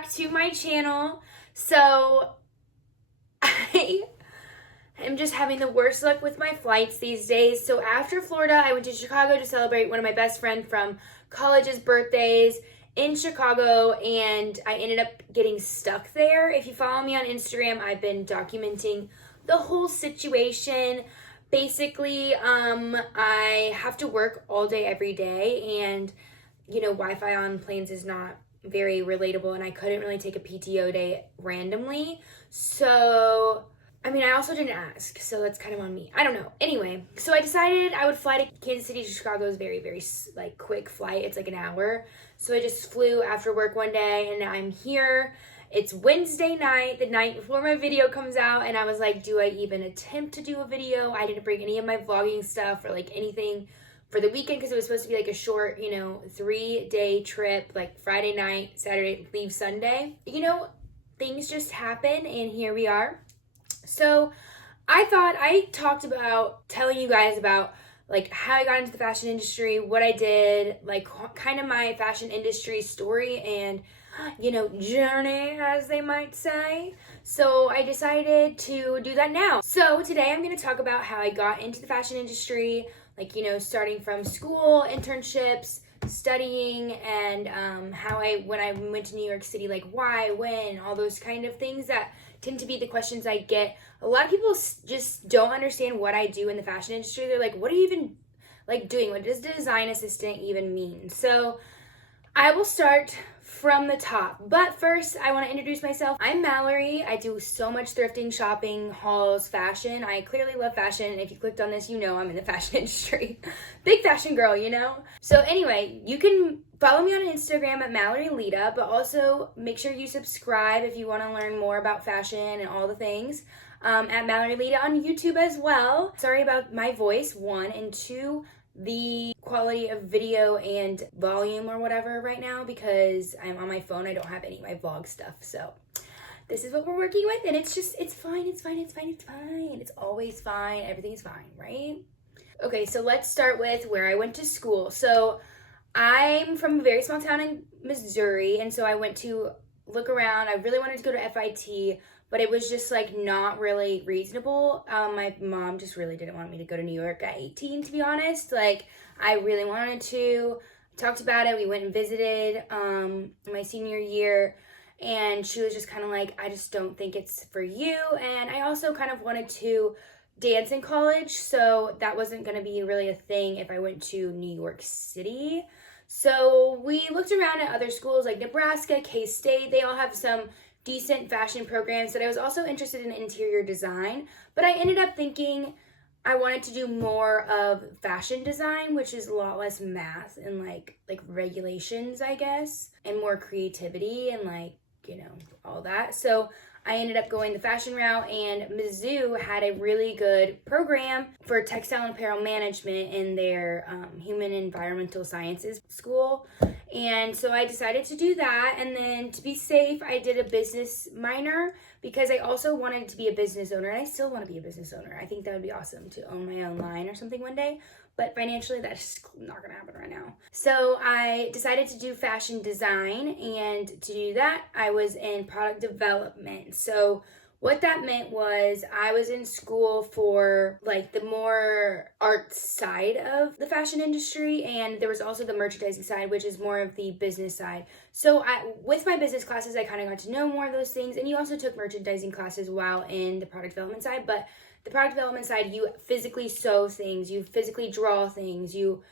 back to my channel. So I am just having the worst luck with my flights these days. So after Florida, I went to Chicago to celebrate one of my best friend from college's birthdays in Chicago, and I ended up getting stuck there. If you follow me on Instagram, I've been documenting the whole situation. Basically, I have to work all day every day, and Wi-Fi on planes is not very relatable, and I couldn't really take a PTO day randomly. So I also didn't ask, so that's kind of on me. I don't know. Anyway, so I decided I would fly to Kansas City to Chicago. Is very, very quick flight. It's like an hour. So I just flew after work one day, and now I'm here. It's Wednesday night, the night before my video comes out, and I was like, do I even attempt to do a video? I didn't bring any of my vlogging stuff or anything for the weekend because it was supposed to be a short, 3-day trip, Friday night, Saturday, leave Sunday. Things just happen, and here we are. So I thought I talked about telling you guys about how I got into the fashion industry, what I did, kind of my fashion industry story and journey, as they might say. So I decided to do that now. So today I'm going to talk about how I got into the fashion industry, starting from school, internships, studying, and how when I went to New York City, why, when, all those kind of things that tend to be the questions I get. A lot of people just don't understand what I do in the fashion industry. They're like, what are you even doing? What does design assistant even mean? So I will start from the top. But first, I want to introduce myself. I'm Mallory. I do so much thrifting, shopping, hauls, fashion. I clearly love fashion. If you clicked on this, I'm in the fashion industry. Big fashion girl, So anyway, you can follow me on Instagram at malloryelida, but also make sure you subscribe if you want to learn more about fashion and all the things. At malloryelida on YouTube as well. Sorry about my voice, 1, and 2, the quality of video and volume or whatever right now because I'm on my phone. I don't have any of my vlog stuff. So this is what we're working with, and it's fine. It's always fine. Everything is fine, right? Okay, so let's start with where I went to school. So I'm from a very small town in Missouri, and so I went to look around. I really wanted to go to FIT, but it was just not really reasonable. My mom just really didn't want me to go to New York at 18, to be honest. I really wanted to. Talked about it. We went and visited my senior year, and she was just kind of like, I just don't think it's for you. And I also kind of wanted to dance in college, so that wasn't going to be really a thing if I went to New York City. So we looked around at other schools like Nebraska, K-State. They all have some decent fashion programs, that I was also interested in interior design, but I ended up thinking I wanted to do more of fashion design, which is a lot less math and like regulations, I guess, and more creativity and all that. So I ended up going the fashion route, and Mizzou had a really good program for textile and apparel management in their human environmental sciences school. And so I decided to do that, and then to be safe, I did a business minor because I also wanted to be a business owner, and I still want to be a business owner. I think that would be awesome to own my own line or something one day, but financially that's not going to happen right now. So I decided to do fashion design, and to do that, I was in product development. So what that meant was I was in school for the more art side of the fashion industry, and there was also the merchandising side, which is more of the business side. So with my business classes, I kind of got to know more of those things, and you also took merchandising classes while in the product development side, but the product development side, you physically sew things, you physically draw things, you're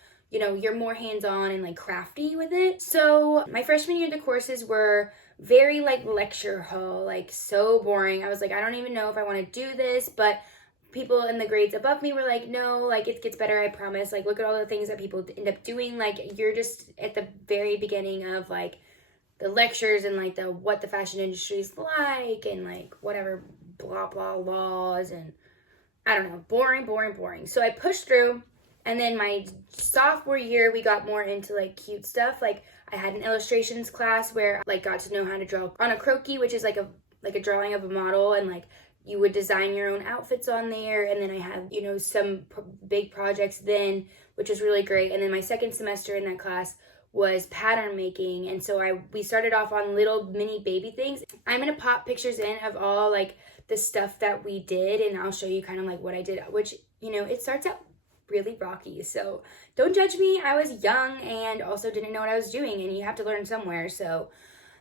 more hands-on and crafty with it. So my freshman year, the courses were very lecture hall, so boring. I was I don't even know if I want to do this, but people in the grades above me were no, it gets better, I promise. Look at all the things that people end up doing. You're just at the very beginning of the lectures and the what the fashion industry is like, and whatever blah blah laws, and I don't know, boring. So I pushed through, and then my sophomore year, we got more into cute stuff. I had an illustrations class where I got to know how to draw on a croquis, which is a drawing of a model, and you would design your own outfits on there. And then I had, some big projects then, which was really great. And then my second semester in that class was pattern making. And so we started off on little mini baby things. I'm gonna pop pictures in of all like the stuff that we did, and I'll show you kind of like what I did, which, you know, it starts out really rocky. So don't judge me. I was young and also didn't know what I was doing, and you have to learn somewhere. So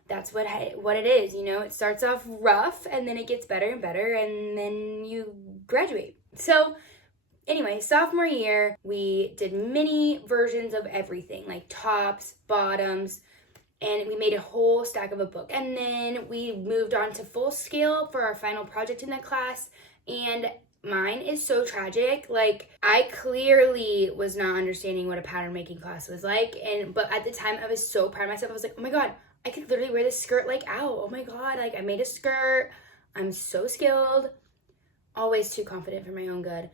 that's what it is, you know. It starts off rough and then it gets better and better, and then you graduate. So anyway, sophomore year, we did mini versions of everything, like tops, bottoms, and we made a whole stack of a book. And then we moved on to full scale for our final project in that class, and mine is so tragic. Like, I clearly was not understanding what a pattern making class was like, but at the time I was so proud of myself. I was like, oh my god, I could literally wear this skirt like out. Oh my god, like I made a skirt. I'm so skilled. Always too confident for my own good.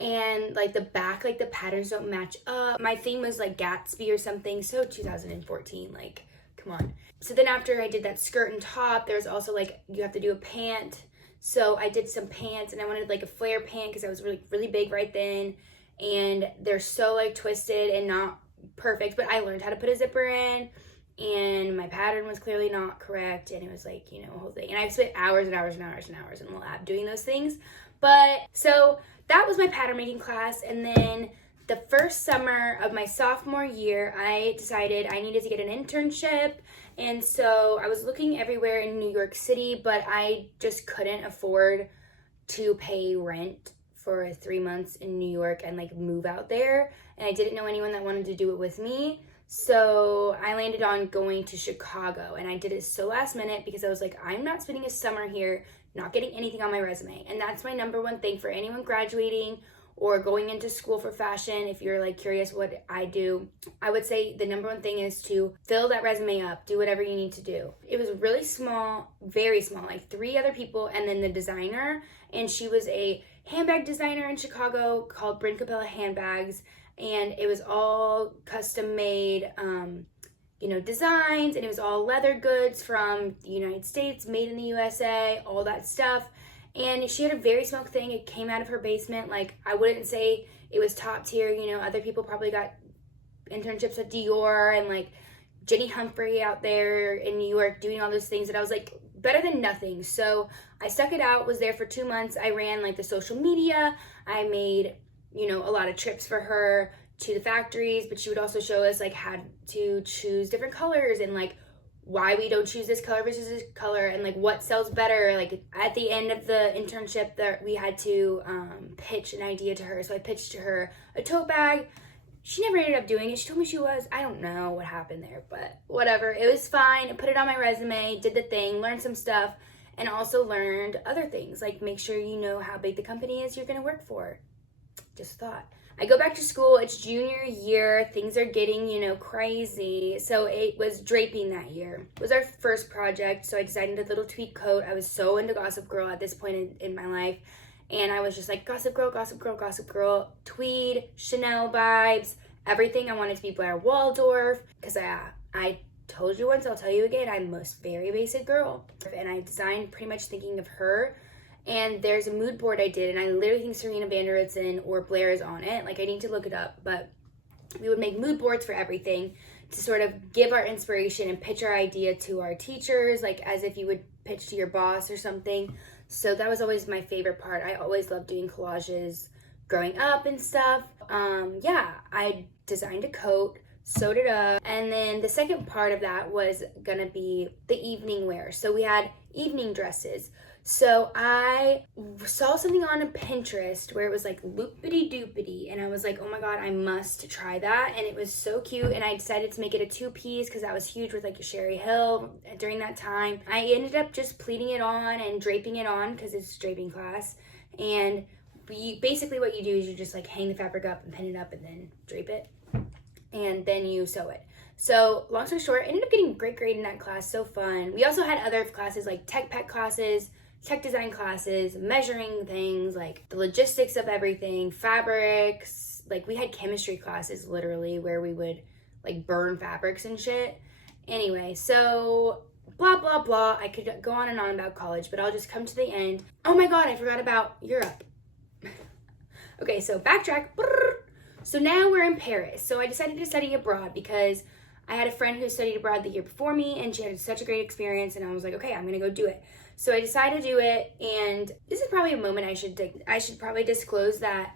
And like the back, like the patterns don't match up. My theme was like Gatsby or something. So 2014, like, come on. So then after I did that skirt and top, there's also like, you have to do a pant. So I did some pants, and I wanted like a flare pant because I was really, really big right then. And they're so like twisted and not perfect, but I learned how to put a zipper in. And my pattern was clearly not correct, and it was like, you know, a whole thing. And I spent hours and hours and hours and hours in the lab doing those things. But so that was my pattern making class. And then the first summer of my sophomore year, I decided I needed to get an internship. And so I was looking everywhere in New York City, but I just couldn't afford to pay rent for 3 months in New York and like move out there. And I didn't know anyone that wanted to do it with me. So I landed on going to Chicago, and I did it so last minute because I was like, I'm not spending a summer here, not getting anything on my resume. And that's my number one thing for anyone graduating or going into school for fashion. If you're like curious what I do, I would say the number one thing is to fill that resume up, do whatever you need to do. It was really small, very small, like 3 other people, and then the designer, and she was a handbag designer in Chicago called Bryn Capella Handbags. And it was all custom made, you know, designs, and it was all leather goods from the United States, made in the USA, all that stuff. And she had a very small thing. It came out of her basement. Like, I wouldn't say it was top tier. You know, other people probably got internships at Dior and like Jenny Humphrey out there in New York doing all those things. And I was like, better than nothing. So I stuck it out, was there for 2 months. I ran like the social media. I made, you know, a lot of trips for her to the factories, but she would also show us like how to choose different colors and like why we don't choose this color versus this color, and like what sells better. Like at the end of the internship, that we had to pitch an idea to her. So I pitched to her a tote bag. She never ended up doing it. She told me she was. I don't know what happened there, but whatever. It was fine. I put it on my resume, did the thing, learned some stuff, and also learned other things, like make sure you know how big the company is you're going to work for. Just thought. I go back to school. It's junior year. Things are getting, you know, crazy. So it was draping that year. It was our first project. So I designed a little tweed coat. I was so into Gossip Girl at this point in my life. And I was just like, Gossip Girl, Gossip Girl, Gossip Girl, tweed, Chanel vibes, everything. I wanted to be Blair Waldorf because I told you once, I'll tell you again, I'm most very basic girl. And I designed pretty much thinking of her. And there's a mood board I did, and I literally think Serena van der Ritsen or Blair is on it. Like, I need to look it up, but we would make mood boards for everything to sort of give our inspiration and pitch our idea to our teachers, like as if you would pitch to your boss or something. So that was always my favorite part. I always loved doing collages growing up and stuff. Yeah, I designed a coat, sewed it up, and then the second part of that was gonna be the evening wear. So we had evening dresses. So I saw something on Pinterest where it was like loopity-doopity, and I was like, oh my god, I must try that. And it was so cute, and I decided to make it a 2-piece because that was huge with like Sherry Hill during that time. I ended up just pleating it on and draping it on because it's draping class. And basically what you do is you just like hang the fabric up and pin it up and then drape it, and then you sew it. So long story short, I ended up getting a great grade in that class. So fun. We also had other classes like tech pet classes, tech design classes, measuring things, like the logistics of everything, fabrics. Like we had chemistry classes literally where we would like burn fabrics and shit. Anyway, so blah, blah, blah. I could go on and on about college, but I'll just come to the end. Oh my god, I forgot about Europe. Okay, so backtrack. So now we're in Paris. So I decided to study abroad because I had a friend who studied abroad the year before me, and she had such a great experience, and I was like, okay, I'm gonna go do it. So I decided to do it, and this is probably a moment I should probably disclose that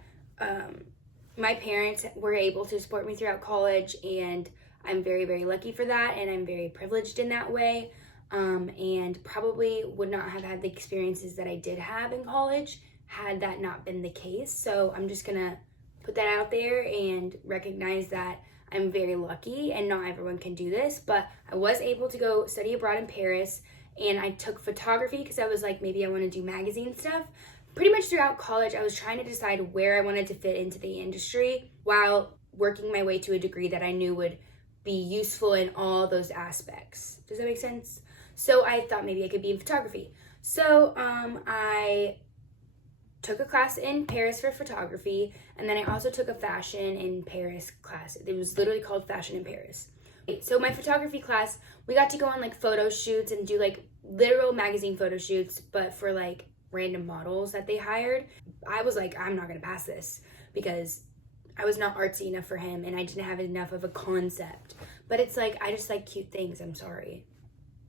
my parents were able to support me throughout college, and I'm very, very lucky for that, and I'm very privileged in that way, and probably would not have had the experiences that I did have in college had that not been the case. So I'm just gonna put that out there and recognize that I'm very lucky, and not everyone can do this, but I was able to go study abroad in Paris, and I took photography because I was like, maybe I want to do magazine stuff. Pretty much throughout college, I was trying to decide where I wanted to fit into the industry while working my way to a degree that I knew would be useful in all those aspects. Does that make sense? So I thought maybe I could be in photography. So I took a class in Paris for photography, and then I also took a fashion in Paris class. It was literally called Fashion in Paris. So my photography class, we got to go on like photo shoots and do like literal magazine photo shoots, but for like random models that they hired. I was like, I'm not gonna pass this because I was not artsy enough for him, and I didn't have enough of a concept. But it's like, I just like cute things, I'm sorry.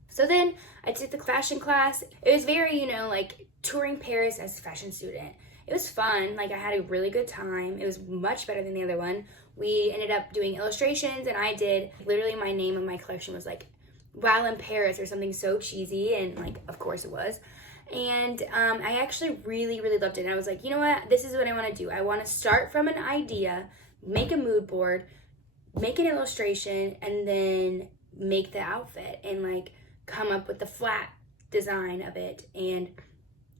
So then I took the fashion class. It was very, like touring Paris as a fashion student. It was fun. Like, I had a really good time. It was much better than the other one. We ended up doing illustrations, and I did literally, my name of my collection was like While in Paris or something so cheesy, and like, of course it was. And I actually really, really loved it. And I was like, you know what? This is what I want to do. I want to start from an idea, make a mood board, make an illustration, and then make the outfit and like come up with the flat design of it and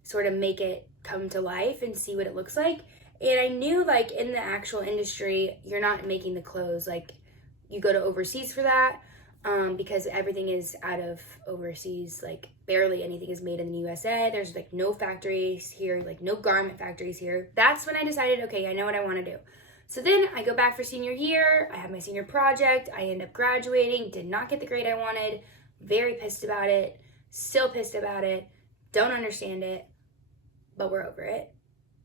sort of make it come to life and see what it looks like. And I knew like in the actual industry, you're not making the clothes. Like, you go to overseas for that. Because everything is out of overseas, like barely anything is made in the USA. There's like no factories here, like no garment factories here. That's when I decided, okay, I know what I want to do. So then I go back for senior year, I have my senior project, I end up graduating, did not get the grade I wanted, very pissed about it, still pissed about it, don't understand it, but we're over it.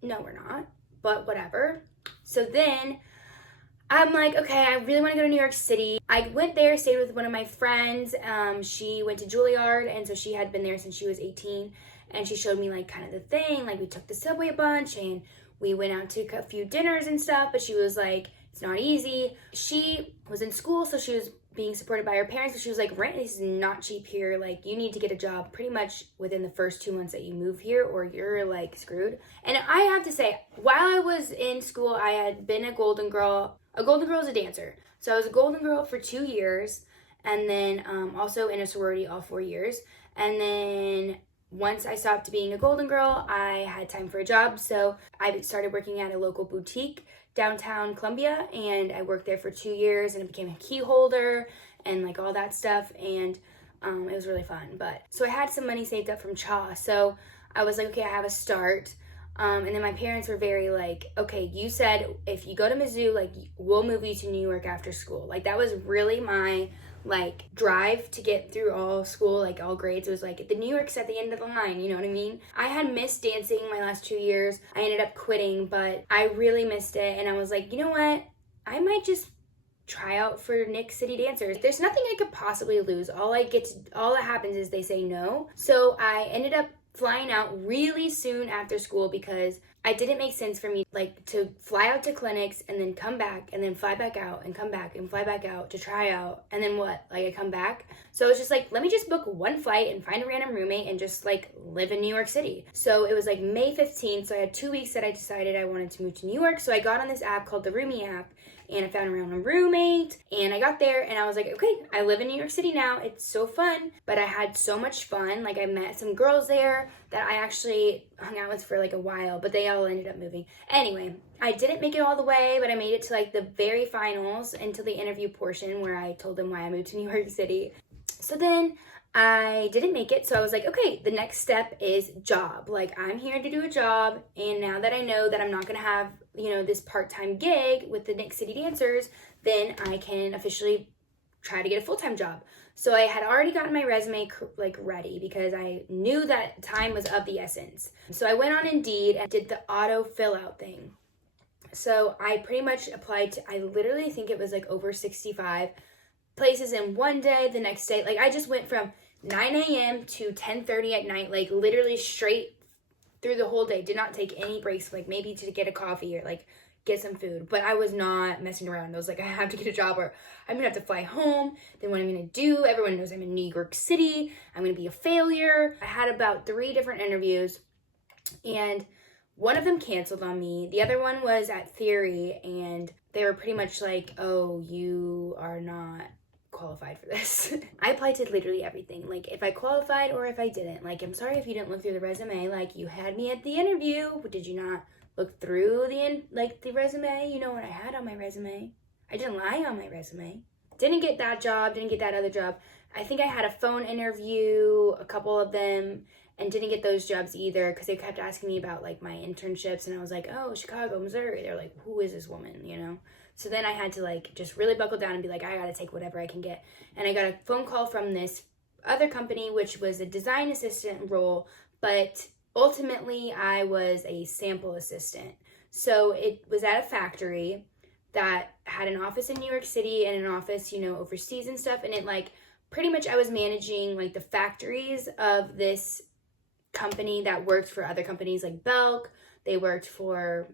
No, we're not, but whatever. So then I'm like, okay, I really want to go to New York City. I went there, stayed with one of my friends. She went to Juilliard, and so she had been there since she was 18. And she showed me like kind of the thing. Like, we took the subway a bunch, and we went out to a few dinners and stuff. But she was like, it's not easy. She was in school, so she was being supported by her parents. But she was like, rent is not cheap here. Like, you need to get a job pretty much within the first 2 months that you move here, or you're like screwed. And I have to say, while I was in school, I had been a Golden Girl. A Golden Girl is a dancer. So I was a Golden Girl for 2 years, and then also in a sorority all 4 years. And then once I stopped being a Golden Girl, I had time for a job. So I started working at a local boutique downtown Columbia, and I worked there for 2 years, and I became a key holder and like all that stuff. And it was really fun. But so I had some money saved up from CHA. So I was like, okay, I have a start. And then my parents were very like, okay, you said if you go to Mizzou, like, we'll move you to New York after school. Like, that was really my like drive to get through all school, like all grades. It was like, the New York's at the end of the line, you know what I mean? I had missed dancing my last 2 years. I ended up quitting, but I really missed it. And I was like, you know what? I might just try out for Nick City Dancers. There's nothing I could possibly lose. All that happens is they say no. So I ended up flying out really soon after school because it didn't make sense for me like to fly out to clinics and then come back and then fly back out and come back and fly back out to try out, and then what, like I come back. So it's just like, let me just book one flight and find a random roommate and just like live in New York City. So it was like May 15th, so I had 2 weeks that I decided I wanted to move to New York. So I got on this app called the Roomie app, and I found a random roommate, and I got there, and I was like, okay, I live in New York City now. It's so fun. But I had so much fun. Like, I met some girls there that I actually hung out with for like a while, but they all ended up moving. Anyway, I didn't make it all the way, but I made it to like the very finals until the interview portion where I told them why I moved to New York City. So then I didn't make it, so I was like, okay, the next step is job. Like, I'm here to do a job, and now that I know that I'm not gonna have, this part-time gig with the Nick City Dancers, then I can officially try to get a full-time job. So I had already gotten my resume like ready because I knew that time was of the essence. So I went on Indeed and did the auto fill out thing. So I pretty much applied to, I literally think it was like over 65 places in one day, the next day. Like, I just went from 9 a.m. to 10:30 at night, like literally straight through the whole day. Did not take any breaks, like maybe to get a coffee or like get some food, but I was not messing around. I was like, I have to get a job or I'm gonna have to fly home. Then what I'm gonna do, everyone knows I'm in New York City. I'm gonna be a failure. I had about 3 different interviews and one of them canceled on me. The other one was at Theory and they were pretty much like, oh, you are not qualified for this. I applied to literally everything. Like if I qualified or if I didn't. Like, I'm sorry if you didn't look through the resume. Like, you had me at the interview. Did you not look through the resume? You know what I had on my resume. I didn't lie on my resume. Didn't get that job, didn't get that other job. I think I had a phone interview, a couple of them, and didn't get those jobs either because they kept asking me about like my internships and I was like, oh, Chicago, Missouri. They're like, who is this woman, you know? So then I had to like just really buckle down and be like, I gotta take whatever I can get. And I got a phone call from this other company, which was a design assistant role, but ultimately I was a sample assistant. So it was at a factory that had an office in New York City and an office, you know, overseas and stuff. And it like, pretty much I was managing like the factories of this company that worked for other companies like Belk. They worked for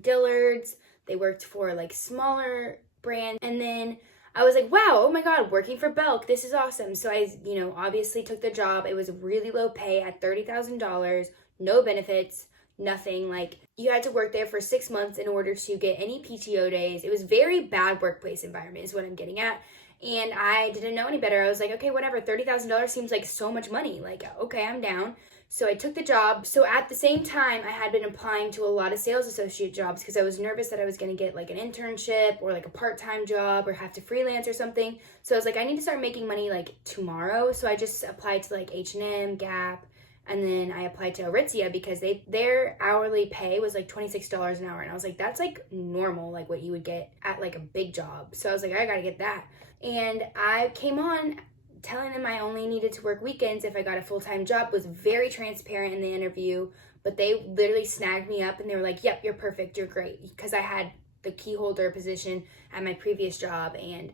Dillard's. They worked for like smaller brands. And then I was like, wow, oh my God, working for Belk. This is awesome. So I, you know, obviously took the job. It was really low pay at $30,000, no benefits, nothing. Like, you had to work there for 6 months in order to get any PTO days. It was very bad workplace environment is what I'm getting at. And I didn't know any better. I was like, okay, whatever. $30,000 seems like so much money. Like, okay, I'm down. So I took the job. So at the same time, I had been applying to a lot of sales associate jobs because I was nervous that I was going to get like an internship or like a part-time job or have to freelance or something. So I was like, I need to start making money like tomorrow. So I just applied to like H&M, Gap, and then I applied to Aritzia because their hourly pay was like $26 an hour. And I was like, that's like normal, like what you would get at like a big job. So I was like, I got to get that. And I came on telling them I only needed to work weekends if I got a full-time job, was very transparent in the interview, but they literally snagged me up and they were like, yep, you're perfect, you're great, because I had the key holder position at my previous job, and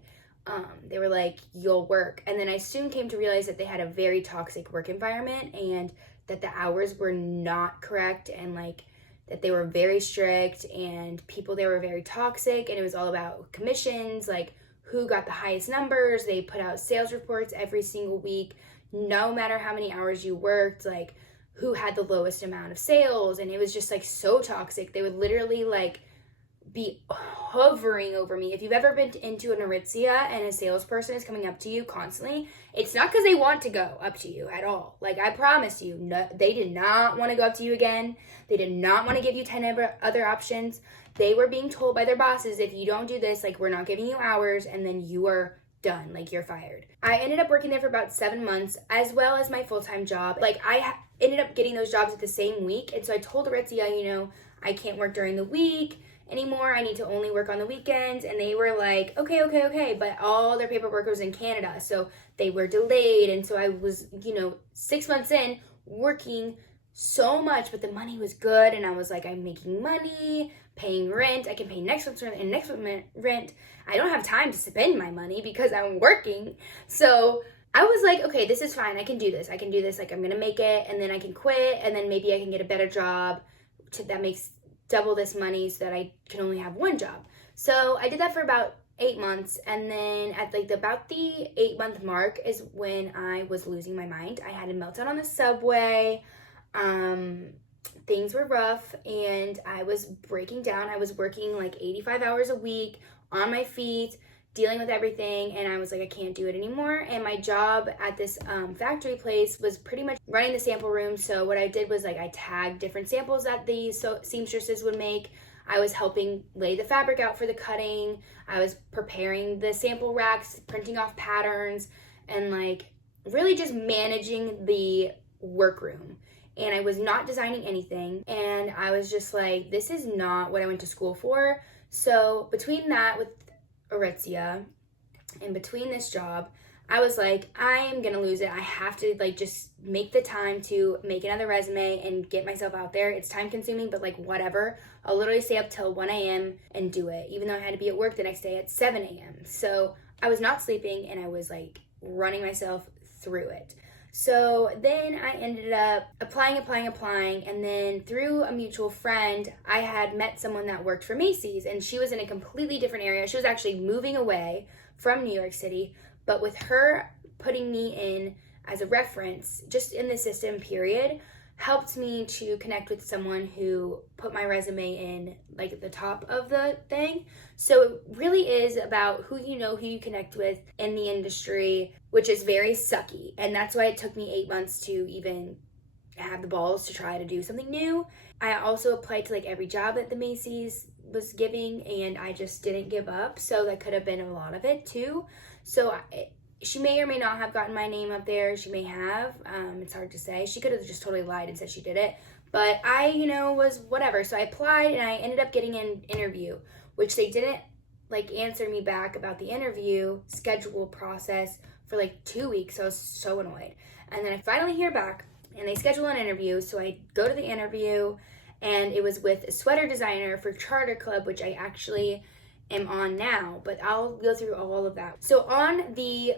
they were like, you'll work. And then I soon came to realize that they had a very toxic work environment and that the hours were not correct and like that they were very strict and people there were very toxic, and it was all about commissions, like who got the highest numbers. They put out sales reports every single week, no matter how many hours you worked, like who had the lowest amount of sales. And it was just like so toxic. They would literally like be hovering over me. If you've ever been into an Aritzia and a salesperson is coming up to you constantly, it's not because they want to go up to you at all. Like, I promise you, no, they did not want to go up to you again. They did not want to give you 10 other options. They were being told by their bosses, if you don't do this, like, we're not giving you hours, and then you are done, like, you're fired. I ended up working there for about 7 months, as well as my full-time job. Like, I ended up getting those jobs at the same week, and so I told Aritzia, you know, I can't work during the week anymore. I need to only work on the weekends. And they were like, okay. But all their paperwork was in Canada, so they were delayed. And so I was, you know, 6 months in working so much, but the money was good. And I was like, I'm making money, paying rent. I can pay next month's rent and next month's rent. I don't have time to spend my money because I'm working. So I was like, okay, this is fine. I can do this. Like, I'm going to make it, and then I can quit, and then maybe I can get a better job that makes double this money so that I can only have one job. So I did that for about 8 months, and then at like about the 8-month mark is when I was losing my mind. I had a meltdown on the subway. Things were rough and I was breaking down. I was working like 85 hours a week on my feet, dealing with everything, and I was like, I can't do it anymore. And my job at this factory place was pretty much running the sample room. So what I did was like I tagged different samples that the seamstresses would make. I was helping lay the fabric out for the cutting. I was preparing the sample racks, printing off patterns, and like really just managing the workroom. And I was not designing anything. And I was just like, this is not what I went to school for. So between that with Aritzia and between this job, I was like, I'm gonna lose it. I have to like just make the time to make another resume and get myself out there. It's time consuming, but like whatever. I'll literally stay up till 1 a.m. and do it, even though I had to be at work the next day at 7 a.m. So I was not sleeping and I was like running myself through it. So then I ended up applying, and then through a mutual friend, I had met someone that worked for Macy's, and she was in a completely different area. She was actually moving away from New York City, but with her putting me in as a reference, just in the system period, helped me to connect with someone who put my resume in like at the top of the thing. So it really is about who you know, who you connect with in the industry, which is very sucky. And that's why it took me 8 months to even have the balls to try to do something new. I also applied to like every job that the Macy's was giving, and I just didn't give up. So that could have been a lot of it too. So she may or may not have gotten my name up there. She may have. It's hard to say. She could have just totally lied and said she did it. But I, was whatever. So I applied and I ended up getting an interview, which they didn't like answer me back about the interview schedule process for like 2 weeks. So I was so annoyed. And then I finally hear back and they schedule an interview. So I go to the interview and it was with a sweater designer for Charter Club, which I actually am on now, but I'll go through all of that. So on the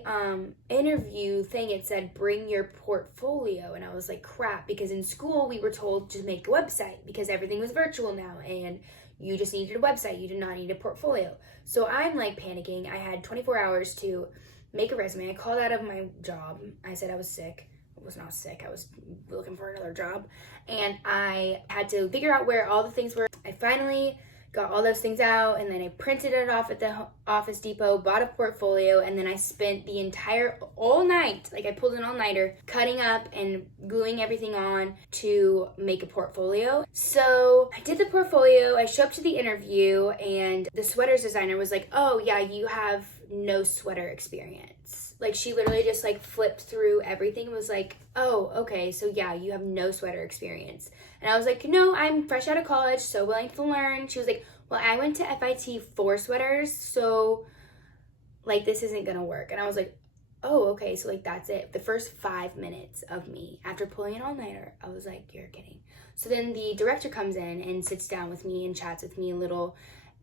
interview thing, it said bring your portfolio, and I was like, crap, because in school we were told to make a website because everything was virtual now and you just needed a website, you did not need a portfolio. So I'm like panicking. I had 24 hours to make a resume. I called out of my job. I said I was sick. I was not sick. I was looking for another job, and I had to figure out where all the things were. I finally got all those things out, and then I printed it off at the Office Depot, bought a portfolio, and then I spent the all night, like I pulled an all-nighter, cutting up and gluing everything on to make a portfolio. So I did the portfolio, I show up to the interview, and the sweaters designer was like, oh yeah, you have no sweater experience. Like she literally just like flipped through everything and was like, oh, okay, so yeah, you have no sweater experience. And I was like, no, I'm fresh out of college, so willing to learn. She was like, well, I went to FIT for sweaters, so like this isn't gonna work. And I was like, oh, okay, so like that's it. The first 5 minutes of me after pulling an all-nighter, I was like, you're kidding. So then the director comes in and sits down with me and chats with me a little,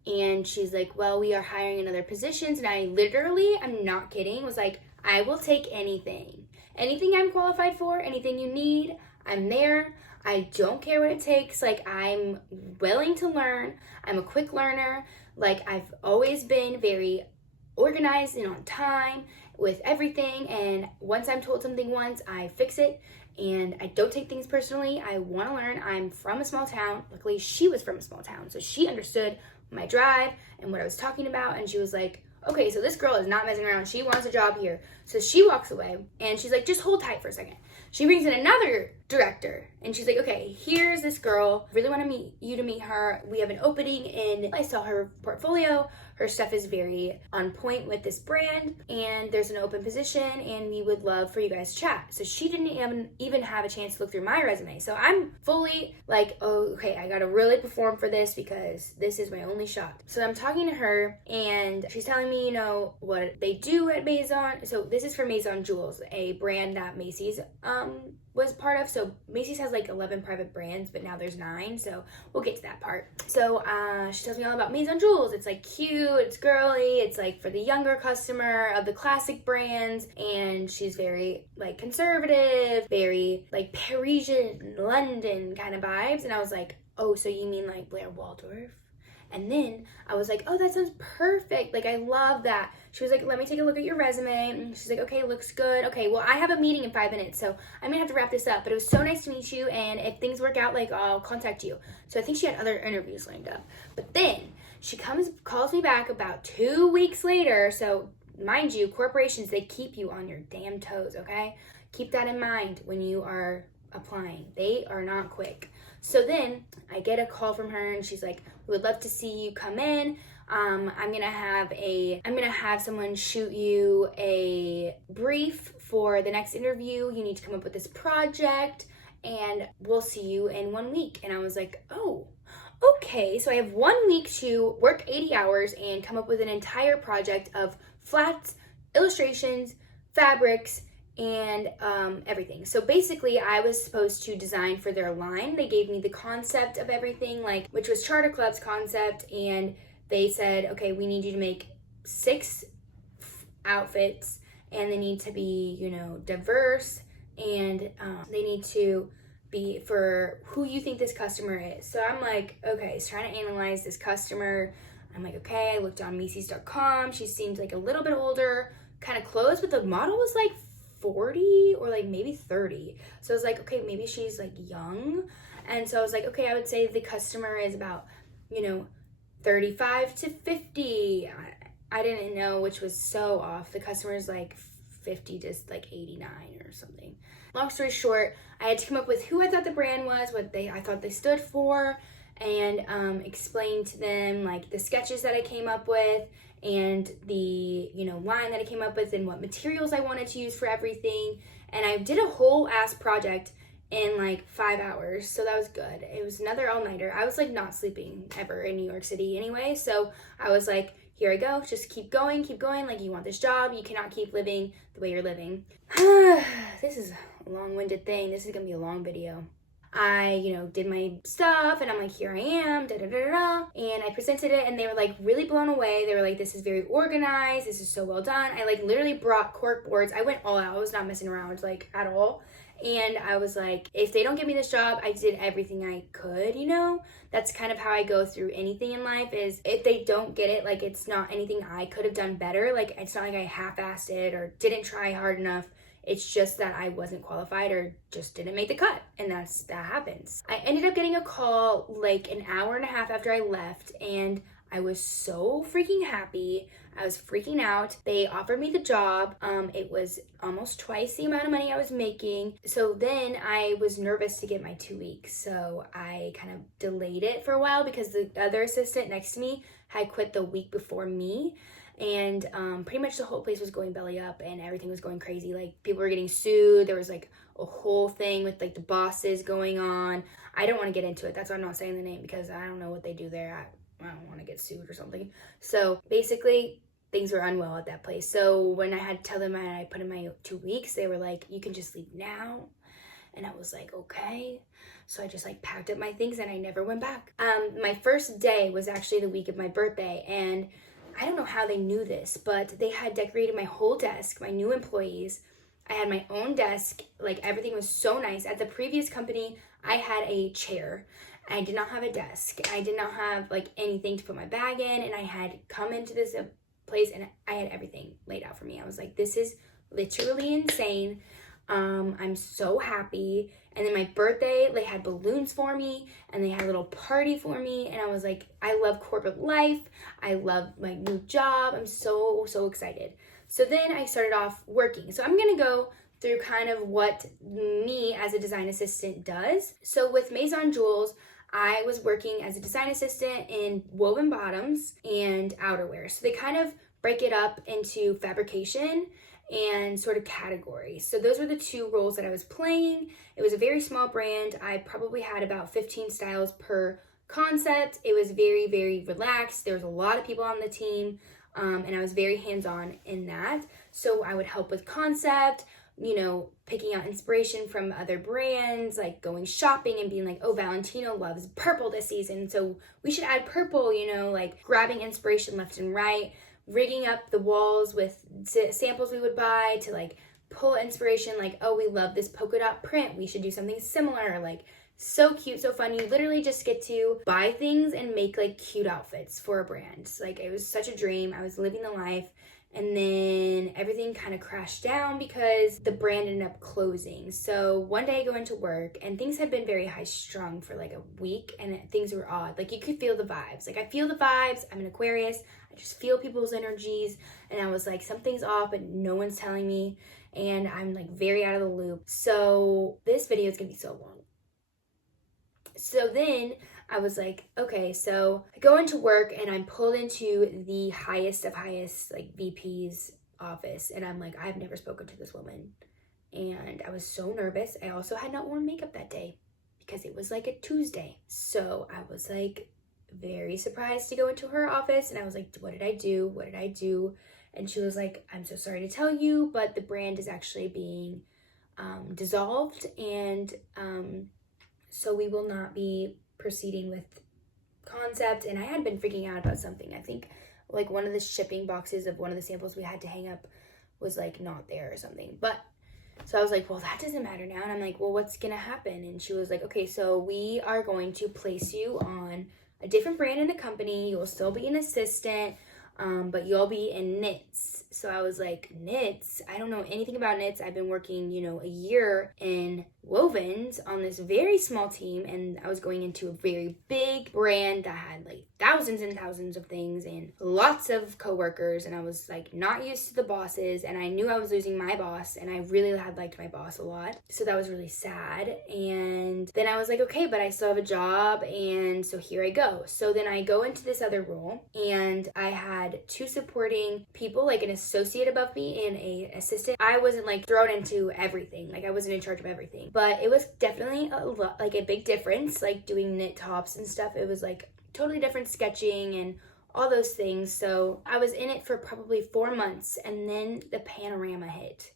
and she's like, well, we are hiring in other positions. And I literally, I'm not kidding, was like, I will take anything. Anything I'm qualified for, anything you need, I'm there. I don't care what it takes. Like, I'm willing to learn. I'm a quick learner. Like, I've always been very organized and on time with everything. And once I'm told something once, I fix it. And I don't take things personally. I want to learn. I'm from a small town. Luckily, she was from a small town, so she understood my drive and what I was talking about. And she was like, okay, so this girl is not messing around. She wants a job here. So she walks away and she's like, just hold tight for a second. She brings in another director and she's like, okay, here's this girl. Really want to meet her. We have an opening in, I saw her portfolio. Her stuff is very on point with this brand, and there's an open position, and we would love for you guys to chat. So she didn't even have a chance to look through my resume. So I'm fully like, oh, okay, I gotta really perform for this because this is my only shot. So I'm talking to her, and she's telling me, what they do at Maison. So this is for Maison Jewels, a brand that Macy's was part of. So Macy's has like 11 private brands, but now there's 9, so we'll get to that part. So she tells me all about Maison Jewels. It's like cute, it's girly, it's like for the younger customer of the classic brands, and she's very like conservative, very like Parisian, London kind of vibes. And I was like, oh, so you mean like Blair Waldorf? And then I was like, oh, that sounds perfect. Like, I love that. She was like, let me take a look at your resume. And she's like, okay, looks good. Okay, well, I have a meeting in 5 minutes, so I'm gonna have to wrap this up. But it was so nice to meet you, and if things work out, like, I'll contact you. So I think she had other interviews lined up. But then she calls me back about 2 weeks later. So mind you, corporations, they keep you on your damn toes, okay? Keep that in mind when you are applying. They are not quick. So then I get a call from her, and she's like, we would love to see you come in. I'm gonna have someone shoot you a brief for the next interview. You need to come up with this project, and we'll see you in 1 week. And I was like, oh, okay. So I have 1 week to work 80 hours and come up with an entire project of flats, illustrations, fabrics, and everything. So basically, I was supposed to design for their line. They gave me the concept of everything, like, which was Charter Club's concept, and they said, okay, we need you to make 6 outfits, and they need to be, diverse, and they need to be for who you think this customer is. So I'm like, okay, so trying to analyze this customer. I'm like, okay, I looked on Macy's.com. She seemed like a little bit older, kind of clothes, but the model was like 40 or like maybe 30. So I was like, okay, maybe she's like young. And so I was like, okay, I would say the customer is about, 35 to 50. I didn't know, which was so off. The customer is like 50 to like 89 or something. Long story short, I had to come up with who I thought the brand was, what I thought they stood for, and explain to them like the sketches that I came up with, and the line that I came up with, and what materials I wanted to use for everything. And I did a whole ass project in like 5 hours, so that was good. It was another all-nighter. I was like not sleeping ever in New York City anyway, so I was like, here I go, just keep going, like you want this job, you cannot keep living the way you're living. This is a long-winded thing. This is gonna be a long video. I, did my stuff, and I'm like, here I am, da da da da, and I presented it, and they were like really blown away. They were like, this is very organized, this is so well done. I like literally brought cork boards. I went all out. I was not messing around like at all. And I was like, if they don't give me this job, I did everything I could, That's kind of how I go through anything in life, is if they don't get it, like it's not anything I could have done better. Like it's not like I half-assed it or didn't try hard enough. It's just that I wasn't qualified or just didn't make the cut, and that happens. I ended up getting a call like an hour and a half after I left, and I was so freaking happy. I was freaking out. They offered me the job. It was almost twice the amount of money I was making. So then I was nervous to get my 2 weeks. So I kind of delayed it for a while because the other assistant next to me had quit the week before me. And pretty much the whole place was going belly up, and everything was going crazy. Like people were getting sued. There was like a whole thing with like the bosses going on. I don't want to get into it. That's why I'm not saying the name, because I don't know what they do there. I don't want to get sued or something. So basically things were unwell at that place. So when I had to tell them I put in my 2 weeks, they were like, you can just leave now. And I was like, okay. So I just like packed up my things and I never went back. My first day was actually the week of my birthday, and I don't know how they knew this, but they had decorated my whole desk, my new employees. I had my own desk, like everything was so nice. At the previous company, I had a chair. I did not have a desk. I did not have like anything to put my bag in, and I had come into this place and I had everything laid out for me. I was like, this is literally insane. I'm so happy. And then my birthday, they had balloons for me, and they had a little party for me, and I was like, I love corporate life. I love my new job. I'm so excited. So then I started off working. So I'm gonna go through kind of what me as a design assistant does. So with Maison Jewels, I was working as a design assistant in woven bottoms and outerwear. So they kind of break it up into fabrication and sort of categories. So those were the two roles that I was playing. It was a very small brand. I probably had about 15 styles per concept. It was very, very relaxed. There was a lot of people on the team, and I was very hands-on in that. So I would help with concept, picking out inspiration from other brands, like going shopping and being like, oh, Valentino loves purple this season, so we should add purple, like grabbing inspiration left and right, rigging up the walls with samples we would buy to like pull inspiration, like, oh, we love this polka dot print, we should do something similar. Like, so cute, so fun. You literally just get to buy things and make like cute outfits for a brand. Like, it was such a dream. I was living the life. And then everything kind of crashed down because the brand ended up closing. So one day I go into work, and things had been very high strung for like a week, and things were odd. Like, you could feel the vibes. Like, I feel the vibes. I'm an Aquarius. I just feel people's energies. And I was like, something's off, but no one's telling me. And I'm like very out of the loop. So this video is gonna be so long. So then I was like, okay, so I go into work and I'm pulled into the highest of highest, like VP's office. And I'm like, I've never spoken to this woman. And I was so nervous. I also had not worn makeup that day because it was like a Tuesday. So I was like very surprised to go into her office. And I was like, what did I do? What did I do? And she was like, I'm so sorry to tell you, but the brand is actually being dissolved. And so we will not be proceeding with concept. And I had been freaking out about something. I think like one of the shipping boxes of one of the samples we had to hang up was like not there or something. But so I was like, well, that doesn't matter now. And I'm like, well, what's gonna happen? And she was like, okay, so we are going to place you on a different brand in the company. You will still be an assistant, but you'll be in knits. So I was like, knits? I don't know anything about knits. I've been working, a year in wovens on this very small team, and I was going into a very big brand that had like thousands and thousands of things and lots of coworkers, and I was like not used to the bosses, and I knew I was losing my boss, and I really had liked my boss a lot, so that was really sad. And then I was like, okay, but I still have a job, and so here I go. So then I go into this other role, and I had two supporting people, like an associate above me and a assistant. I wasn't like thrown into everything, like I wasn't in charge of everything, but it was definitely a big difference, like doing knit tops and stuff. It was like totally different sketching and all those things. So I was in it for probably 4 months, and then the panorama hit.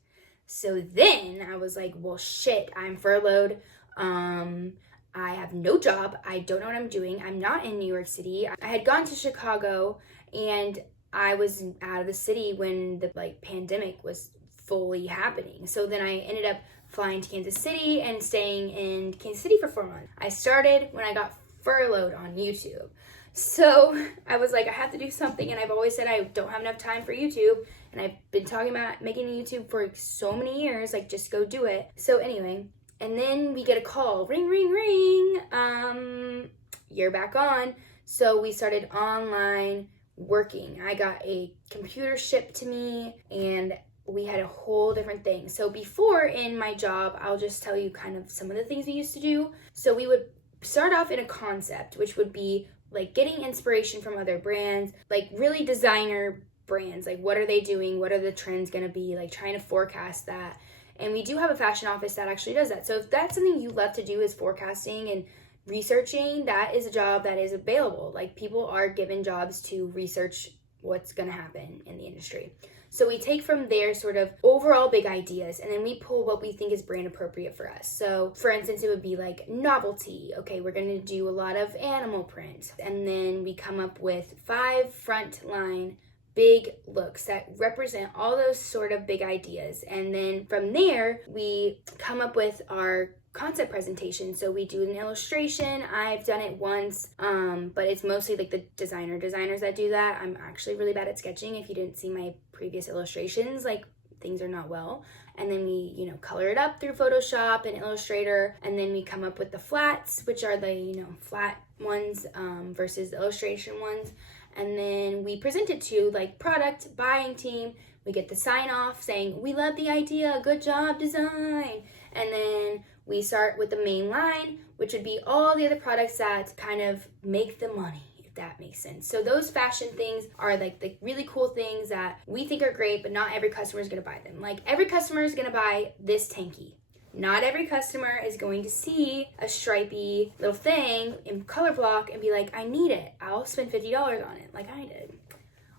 So then I was like, well, shit, I'm furloughed. I have no job. I don't know what I'm doing. I'm not in New York City. I had gone to Chicago, and I was out of the city when the pandemic was fully happening. So then I ended up flying to Kansas City and staying in Kansas City for 4 months. I started when I got furloughed on YouTube. So I was like, I have to do something, and I've always said I don't have enough time for YouTube, and I've been talking about making a YouTube for so many years, like just go do it. So anyway, and then we get a call, ring, ring, ring, you're back on. So we started online working. I got a computer shipped to me, and we had a whole different thing. So before in my job, I'll just tell you kind of some of the things we used to do. So we would start off in a concept, which would be like getting inspiration from other brands, like really designer brands, like what are they doing? What are the trends gonna be? Like trying to forecast that. And we do have a fashion office that actually does that. So if that's something you love to do, is forecasting and researching, that is a job that is available. Like people are given jobs to research what's gonna happen in the industry. So we take from there sort of overall big ideas, and then we pull what we think is brand appropriate for us. So for instance, it would be like novelty. Okay, we're gonna do a lot of animal print. And then we come up with 5 front line big looks that represent all those sort of big ideas. And then from there, we come up with our concept presentation. So we do an illustration. I've done it once, but it's mostly like the designers that do that. I'm actually really bad at sketching. If you didn't see my previous illustrations, like things are not well. And then we, color it up through Photoshop and Illustrator. And then we come up with the flats, which are the, flat ones versus the illustration ones. And then we present it to like product buying team. We get the sign off saying, we love the idea, good job design. And then we start with the main line, which would be all the other products that kind of make the money, if that makes sense. So those fashion things are like the really cool things that we think are great, but not every customer is gonna buy them. Like every customer is gonna buy this tanky. Not every customer is going to see a stripy little thing in color block and be like, I need it. I'll spend $50 on it, like I did.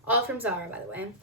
All from Zara, by the way.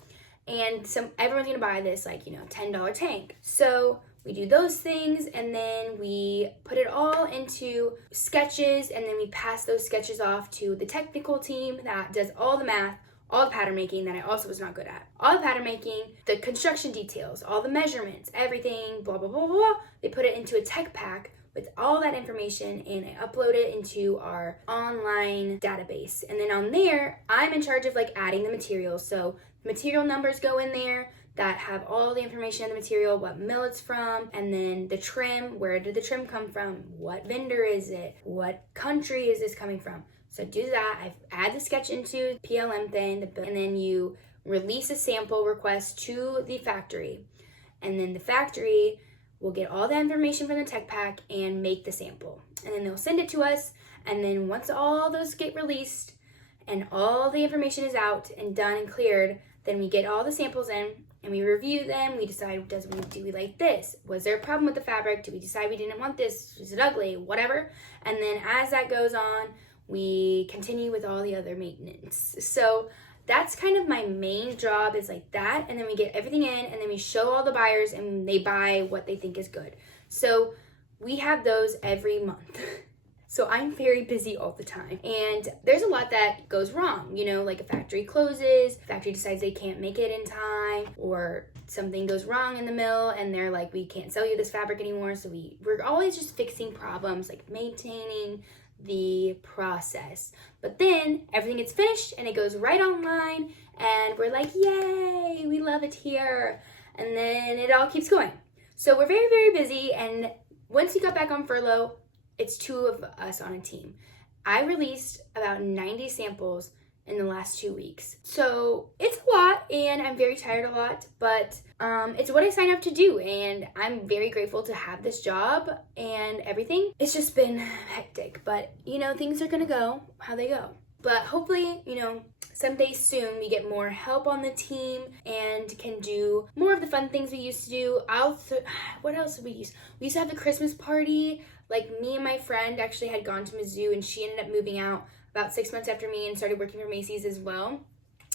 And everyone's gonna buy this like, $10 tank. So we do those things, and then we put it all into sketches, and then we pass those sketches off to the technical team that does all the math, all the pattern making that I also was not good at. All the pattern making, the construction details, all the measurements, everything, blah, blah, blah, blah. They put it into a tech pack with all that information, and I upload it into our online database. And then on there, I'm in charge of like adding the materials. So the material numbers go in there that have all the information on the material, what mill it's from, and then the trim, where did the trim come from, what vendor is it, what country is this coming from. So do that, I add the sketch into PLM thing, and then you release a sample request to the factory. And then the factory will get all the information from the tech pack and make the sample. And then they'll send it to us, and then once all those get released and all the information is out and done and cleared, then we get all the samples in, and we review them. We decide, do we like this? Was there a problem with the fabric? Do we decide we didn't want this? Was it ugly? Whatever. And then as that goes on, we continue with all the other maintenance. So that's kind of my main job, is like that. And then we get everything in, and then we show all the buyers, and they buy what they think is good. So we have those every month. So I'm very busy all the time. And there's a lot that goes wrong, you know, like a factory closes, factory decides they can't make it in time, or something goes wrong in the mill and they're like, we can't sell you this fabric anymore. So we're always just fixing problems, like maintaining the process. But then everything gets finished and it goes right online and we're like, yay, we love it here. And then it all keeps going. So we're very, very busy. And once we got back on furlough, it's 2 of us on a team. I released about 90 samples in the last 2 weeks. So it's a lot and I'm very tired a lot, but it's what I signed up to do and I'm very grateful to have this job and everything. It's just been hectic, but you know, things are gonna go how they go. But hopefully, you know, someday soon we get more help on the team and can do more of the fun things we used to do. What else did we use? We used to have the Christmas party. Like me and my friend actually had gone to Mizzou and she ended up moving out about 6 months after me and started working for Macy's as well.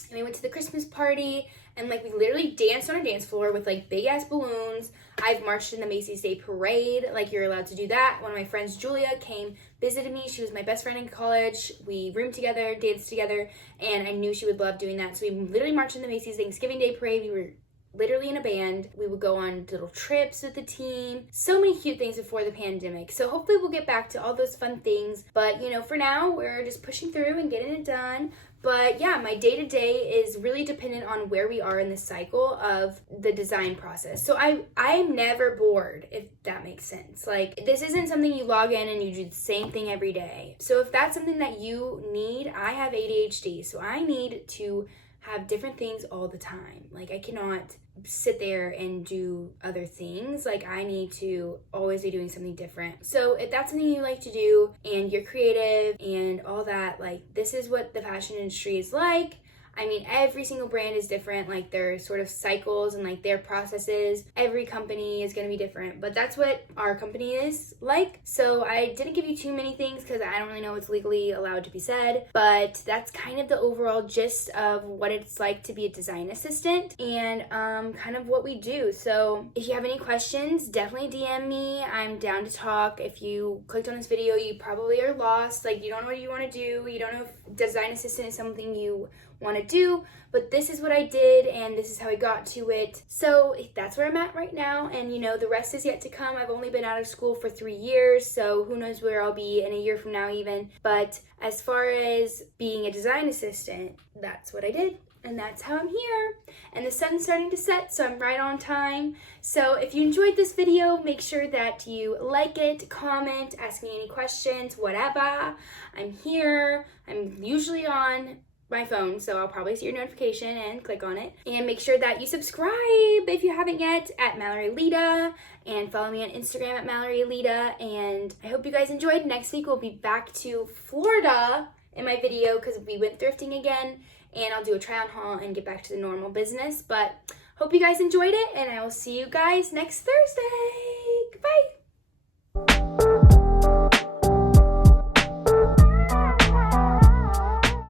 And we went to the Christmas party and like we literally danced on a dance floor with like big ass balloons. I've marched in the Macy's Day Parade, like you're allowed to do that. One of my friends, Julia, came, visited me. She was my best friend in college. We roomed together, danced together, and I knew she would love doing that. So we literally marched in the Macy's Thanksgiving Day Parade. We were literally in a band. We would go on little trips with the team. So many cute things before the pandemic. So hopefully we'll get back to all those fun things. But you know, for now, we're just pushing through and getting it done. But yeah, my day-to-day is really dependent on where we are in the cycle of the design process. So I'm never bored, if that makes sense. Like, this isn't something you log in and you do the same thing every day. So if that's something that you need, I have ADHD, so I need to have different things all the time. Like, I cannot sit there and do other things. Like, I need to always be doing something different. So if that's something you like to do and you're creative and all that, like, this is what the fashion industry is like. I mean, every single brand is different, like their sort of cycles and like their processes. Every company is going to be different, but that's what our company is like. So I didn't give you too many things because I don't really know what's legally allowed to be said, but that's kind of the overall gist of what it's like to be a design assistant and kind of what we do. So if you have any questions, definitely DM me. I'm down to talk. If you clicked on this video, you probably are lost. Like, you don't know what you want to do. You don't know if design assistant is something you want to do, but this is what I did and this is how I got to it. So that's where I'm at right now, and you know, the rest is yet to come. I've only been out of school for 3 years, so who knows where I'll be in a year from now even. But as far as being a design assistant, that's what I did and that's how I'm here. And the sun's starting to set, so I'm right on time. So if you enjoyed this video, make sure that you like it, comment, ask me any questions, whatever. I'm here. I'm usually on my phone, so I'll probably see your notification and click on it. And make sure that you subscribe if you haven't yet at malloryelida, and follow me on Instagram at malloryelida. And I hope you guys enjoyed. Next week we'll be back to Florida in my video because we went thrifting again, and I'll do a try on haul and get back to the normal business. But hope you guys enjoyed it, and I will see you guys next Thursday.